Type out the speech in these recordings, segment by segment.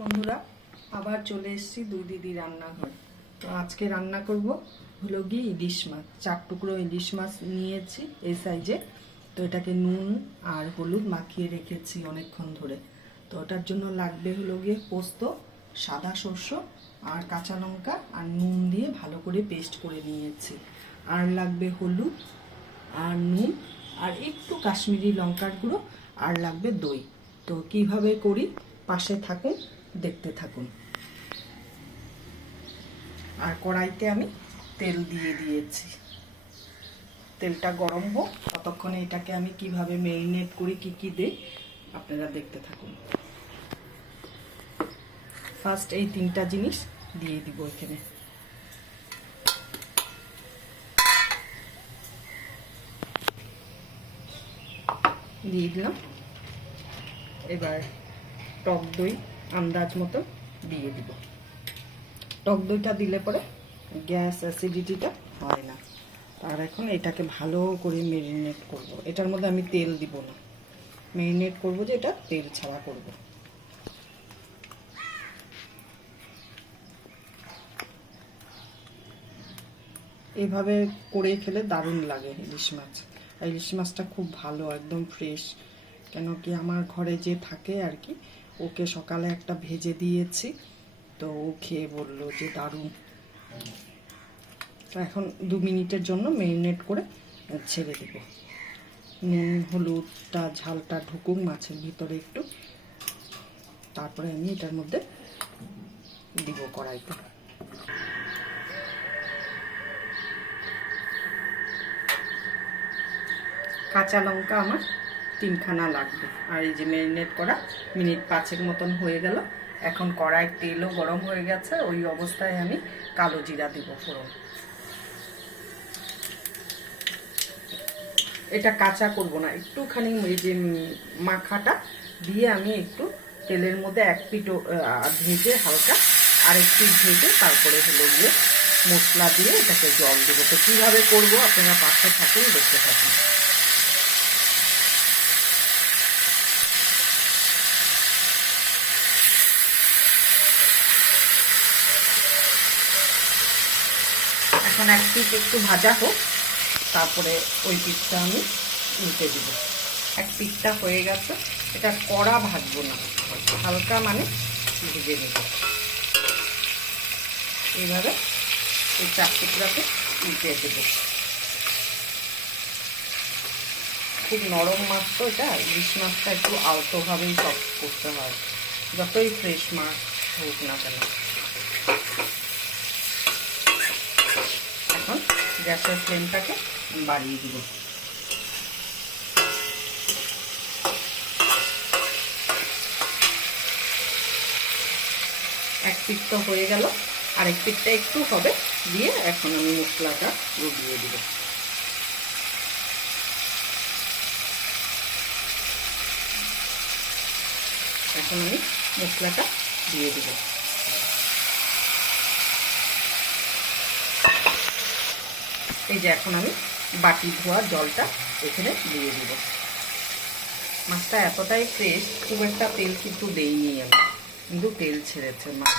বন্ধুরা আবার চলে এসেছি দুই দিদি রান্নাঘর। তো আজকে রান্না করব হলো গিয়ে ইলিশ মাছ। 4 টুকরো ইলিশ মাছ নিয়েছি এই সাইজে। তো এটাকে নুন আর হলুদ মাখিয়ে রেখেছি অনেকক্ষণ ধরে। তো ওটার জন্য লাগবে হলো গিয়ে পোস্ত, সাদা সরষে আর কাঁচা লঙ্কা আর নুন দিয়ে ভালো করে পেস্ট করে নিয়েছি। আর লাগবে হলুদ আর নুন আর একটু কাশ্মীরি লঙ্কার গুঁড়ো আর লাগবে দই। তো কিভাবে করি পাশে থাকুন, দেখতে থাকুন। আর কড়াইতে আমি তেল দিয়ে দিয়েছি, তেলটা গরম হোক ততক্ষণে এটাকে আমি কিভাবে ম্যারিনেট করি, কি কি দেই আপনারা দেখতে থাকুন। ফার্স্ট এই 3টা জিনিস দিয়ে দিব এখানে। দিয়ে দিলাম। এবার টক দই আন্দাজ মতো দিয়ে দিব। টক দইটা দিলে পরে গ্যাস অ্যাসিডিটিটা হয় না। আর এখন এটাকে ভালো করে ম্যারিনেট করব। এটার মধ্যে আমি তেল দিব না, ম্যারিনেট করব যে এটা তেল ছাড়া করব। এইভাবে করে খেলে দারুণ লাগে ইলিশ মাছ। আর ইলিশ মাছটা খুব ভালো, একদম ফ্রেশ। কেন কি আমার ঘরে যে থাকে আর কি, ওকে সকালে একটা ভেজে দিয়েছি, তো ও খেয়ে বললো যে দারুণ। তো এখন 2 মিনিটের জন্য ম্যারিনেট করে ছেড়ে দেব। নুন হলুদটা ঝালটা ঢুকুক মাছের ভিতরে একটু, তারপরে আমি এটার মধ্যে দিব কড়াইতে। কাঁচা লঙ্কা আমার 3খানা লাগবে। আর এই যে ম্যারিনেট করা মিনিট 5 মতন হয়ে গেল। এখন কড়াইয়ের তেলও গরম হয়ে গেছে, ওই অবস্থায় আমি কালো জিরা দিব ফোড়ন। এটা কাঁচা করব না, একটুখানি এই যে মাখাটা দিয়ে আমি একটু তেলের মধ্যে এক পিঠ ভেজে হালকা, আরেক পিঠ ভেজে তারপরে হলো গিয়ে মশলা দিয়ে এটাকে জল দেবো। তো কীভাবে করবো আপনারা পাশে থাকুন, দেখতে থাকুন। এখন এক পিঠ একটু ভাজা হোক, তারপরে ওই পিঠটা আমি উল্টে দিব। এক পিঠটা হয়ে গেছে, এটা কড়া ভাজবো না, হালকা মানে ভেজে নেব। এইভাবে এই 4 টুকরাকে উল্টে দেব। খুব নরম মাছ তো এটা, ইলিশ মাছটা একটু আলতোভাবেই সফট করতে হয়, যতই ফ্রেশ মাছ হোক না কেন। এখন গ্যাসের ফ্লেমটাকে বাড়িয়ে দিব। এক পিঠ তো হয়ে গেল, আরেক পিঠটা একটু হবে, দিয়ে এখন আমি মশলাটা দিয়ে দিব। এখন আমি মশলাটা দিয়ে দিব। এই যে এখন আমি বাটি ধোয়া জলটা এখানে দিয়ে দিব। মাছটা এতটাই ফ্রেশ, খুব একটা তেল কিন্তু দেইনি আমি, কিন্তু তেল ছেড়েছে মাছ।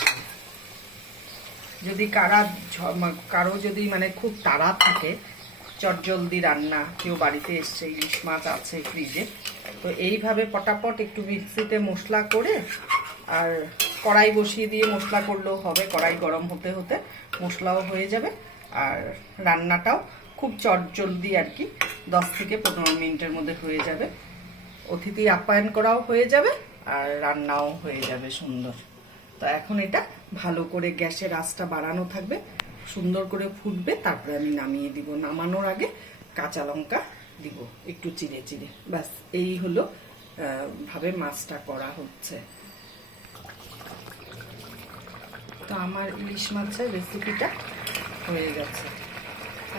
যদি কারো যদি মানে খুব তাড়া থাকে, চটজলদি রান্না, কেউ বাড়িতে এসছে, ইলিশ মাছ আছে ফ্রিজে, তো এইভাবে পটাপট একটু মিক্সিতে মশলা করে আর কড়াই বসিয়ে দিয়ে মশলা করলেও হবে। কড়াই গরম হতে হতে মশলাও হয়ে যাবে, আর রান্নাটাও খুব চটজলদি আর কি 10 থেকে 15 মিনিটের মধ্যে হয়ে যাবে। অতিথি আপ্যায়ন করাও হয়ে যাবে আর রান্নাও হয়ে যাবে সুন্দর। তো এখন এটা ভালো করে গ্যাসের আঁচটা বাড়ানো থাকবে, সুন্দর করে ফুটবে, তারপরে আমি নামিয়ে দিব। নামানোর আগে কাঁচা লঙ্কা দিব একটু চিড়ে চিড়ে। ব্যাস এই হলো ভাবে মাছটা করা হচ্ছে। তো আমার ইলিশ মাছের রেসিপিটা হয়ে গেছে,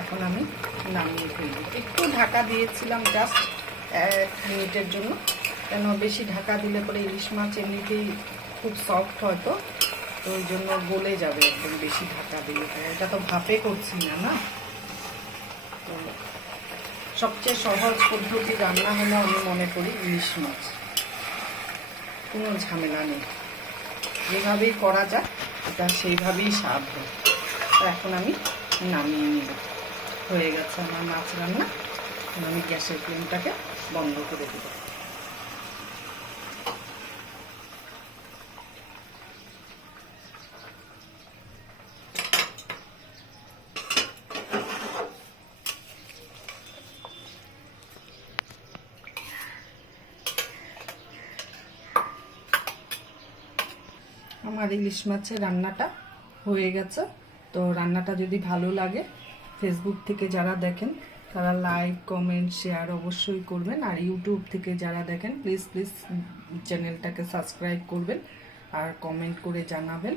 এখন আমি নামিয়ে ফেলব। একটু ঢাকা দিয়েছিলাম জাস্ট 1 মিনিটের জন্য, কেন বেশি ঢাকা দিলে পরে ইলিশ মাছ এমনিতেই খুব সফট হয়তো, তো ওই জন্য গলে যাবে একদম বেশি ঢাকা দিলে। এটা তো ভাপে করছি না, না। তো সবচেয়ে সহজ পদ্ধতি রান্না হলো আমি মনে করি ইলিশ মাছ, কোনো ঝামেলা নেই। যেভাবেই করা যায় এটা সেইভাবেই স্বাদ হয়। তো এখন আমি নামিয়ে নিব। হয়ে গেছে আমার মাছ রান্না। আমি গ্যাসের ফ্লেমটাকে বন্ধ করে দেব। আমার ইলিশ মাছের রান্নাটা হয়ে গেছে। তো রান্নাটা যদি ভালো লাগে, ফেসবুক থেকে যারা দেখেন তারা লাইক কমেন্ট শেয়ার অবশ্যই করবেন। আর ইউটিউব থেকে যারা দেখেন প্লিজ চ্যানেলটাকে সাবস্ক্রাইব করবেন আর কমেন্ট করে জানাবেন।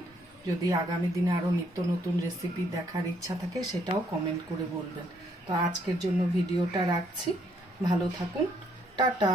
যদি আগামী দিনে আরও নিত্য নতুন রেসিপি দেখার ইচ্ছা থাকে সেটাও কমেন্ট করে বলবেন। তো আজকের জন্য ভিডিওটা রাখছি। ভালো থাকুন। টাটা।